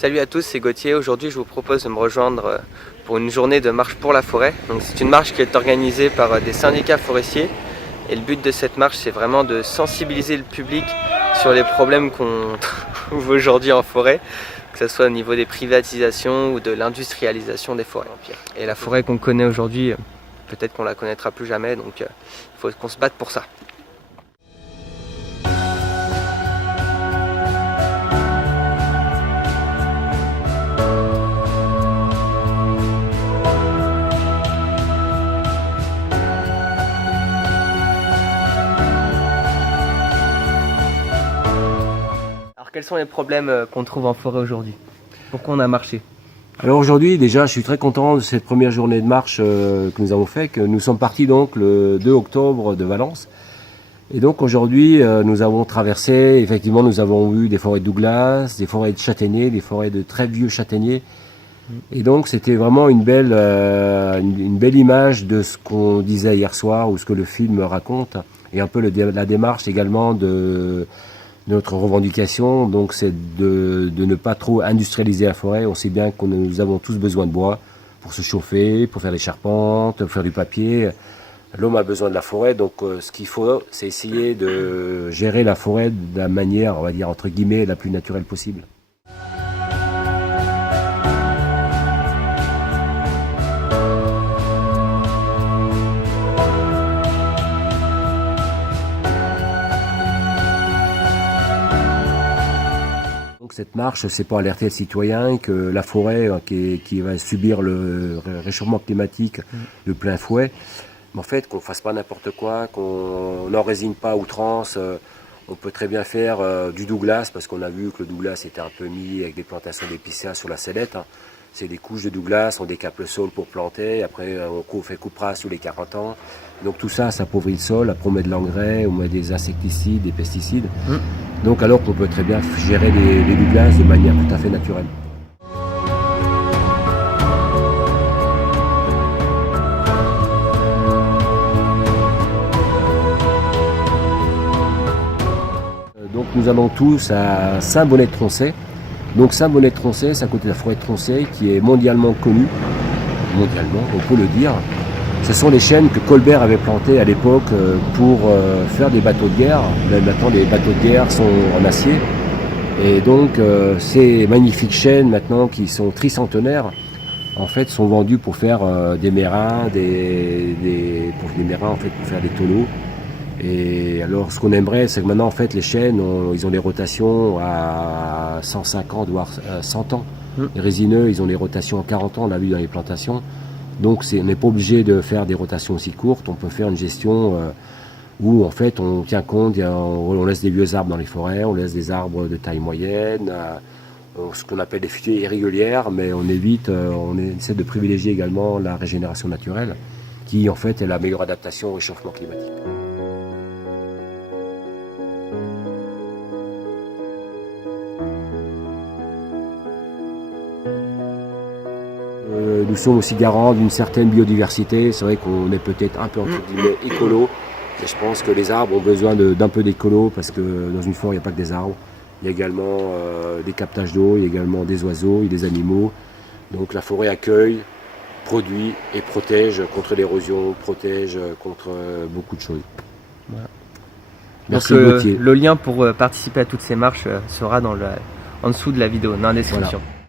Salut à tous, c'est Gauthier. Aujourd'hui je vous propose de me rejoindre pour une journée de marche pour la forêt. C'est une marche qui est organisée par des syndicats forestiers et le but de cette marche c'est vraiment de sensibiliser le public sur les problèmes qu'on trouve aujourd'hui en forêt, que ce soit au niveau des privatisations ou de l'industrialisation des forêts. Et la forêt qu'on connaît aujourd'hui, peut-être qu'on la connaîtra plus jamais, donc il faut qu'on se batte pour ça. Alors quels sont les problèmes qu'on trouve en forêt aujourd'hui? Pourquoi on a marché? Alors aujourd'hui, déjà, je suis très content de cette première journée de marche que nous avons fait. Que nous sommes partis donc le 2 octobre de Valence. Et donc aujourd'hui, nous avons traversé, effectivement, nous avons eu des forêts de Douglas, des forêts de châtaigniers, des forêts de très vieux châtaigniers. Et donc c'était vraiment une belle image de ce qu'on disait hier soir ou ce que le film raconte. Et un peu la démarche également de notre revendication, donc c'est de ne pas trop industrialiser la forêt. On sait bien que nous avons tous besoin de bois pour se chauffer, pour faire des charpentes, pour faire du papier. L'homme a besoin de la forêt, donc ce qu'il faut, c'est essayer de gérer la forêt de la manière, on va dire, entre guillemets, la plus naturelle possible. Cette marche, c'est pour alerter le citoyen que la forêt qui va subir le réchauffement climatique de plein fouet, mais en fait qu'on ne fasse pas n'importe quoi, qu'on n'en résine pas à outrance. On peut très bien faire du Douglas, parce qu'on a vu que le Douglas était un peu mis avec des plantations d'épicéas sur la sellette. C'est des couches de Douglas, on décape le sol pour planter, après on fait coupe rase tous les 40 ans. Donc tout ça, ça appauvrit le sol, après on met de l'engrais, on met des insecticides, des pesticides. Donc alors qu'on peut très bien gérer les Douglas de manière tout à fait naturelle. Donc nous allons tous à Saint-Bonnet-de-Troncey. Donc Saint-Bonnet-de-Troncey, c'est à côté de la forêt de Troncey qui est mondialement connue. Mondialement, on peut le dire. Ce sont les chênes que Colbert avait plantés à l'époque pour faire des bateaux de guerre. Maintenant, les bateaux de guerre sont en acier. Et donc, ces magnifiques chênes, maintenant, qui sont tricentenaires, en fait, sont vendus pour faire des mérins, en fait, pour faire des tonneaux. Et alors, ce qu'on aimerait, c'est que maintenant, en fait, les chênes, ils ont des rotations à 150, voire 100 ans. Les résineux, ils ont des rotations à 40 ans, on l'a vu dans les plantations. Donc, on n'est pas obligé de faire des rotations aussi courtes. On peut faire une gestion où, en fait, on tient compte, on laisse des vieux arbres dans les forêts, on laisse des arbres de taille moyenne, ce qu'on appelle des futaie irrégulières, mais on essaie de privilégier également la régénération naturelle, qui, en fait, est la meilleure adaptation au réchauffement climatique. Nous sommes aussi garants d'une certaine biodiversité. C'est vrai qu'on est peut-être un peu entre guillemets écolo, mais je pense que les arbres ont besoin d'un peu d'écolo, parce que dans une forêt, il n'y a pas que des arbres. Il y a également des captages d'eau, il y a également des oiseaux, il y a des animaux. Donc la forêt accueille, produit et protège contre l'érosion, protège contre beaucoup de choses. Voilà. Merci Donc, Gauthier. le lien pour participer à toutes ces marches sera en dessous de la vidéo, dans la description. Voilà.